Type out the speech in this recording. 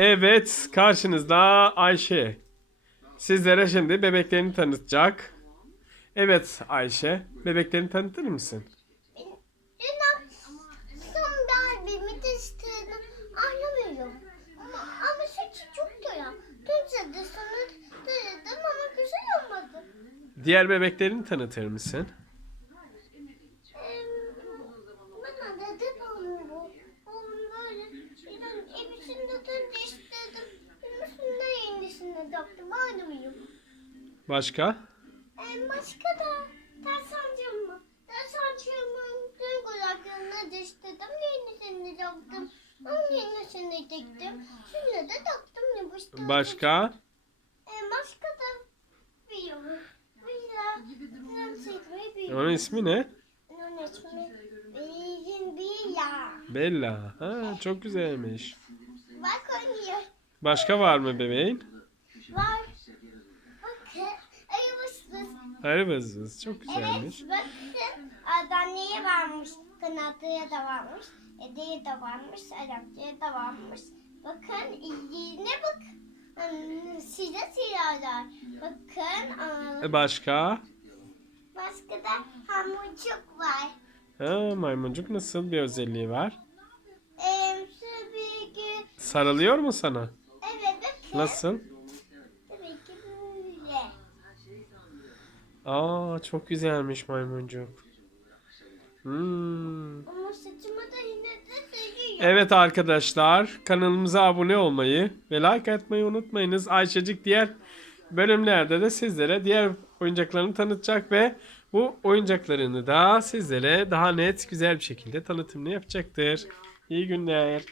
Evet, karşınızda Ayşe. Sizlere şimdi bebeklerini tanıtacak. Evet Ayşe, bebeklerini tanıtır mısın? Dün darbimi de istedim. Anlamıyorum. Ama, ama saçı çok. Dün de sana denedim ama güzel olmadı. Diğer bebeklerini tanıtır mısın? Taktım. Anlamıyorum. Başka? Ee, başka da ders alacağım Ders kulaklarına da istedim. Yenisini taktım. Onun yenisini diktim. Şimdi de taktım. Yapıştırdım. Başka? Ee, başka da biliyorum. Onun ismi ne? Onun ismi Bila. Bella. Ha, çok güzelmiş. Bak oynuyor. Başka var mı bebeğin? Var. Bakın. Ayımışsınız. Arabasız. Çok güzelmiş. Evet bakın. Adaneye varmış. Kanatlıya da varmış. Ede'ye de varmış. Arapçaya da varmış. Bakın yine bak. Hmm, Size silahlar. Bakın. E, Başka? Başka da hamurcuk var. Ha, maymuncuk nasıl bir özelliği var? Ee. Sarılıyor mu sana? Evet bakın. Nasıl? Aa, çok güzelmiş maymuncuk. Hmm. Ama saçıma da yine de seviyor. Evet arkadaşlar kanalımıza abone olmayı ve like atmayı unutmayınız. Ayşecik diğer bölümlerde de sizlere diğer oyuncaklarını tanıtacak ve bu oyuncaklarını da sizlere daha net güzel bir şekilde tanıtımını yapacaktır. İyi günler.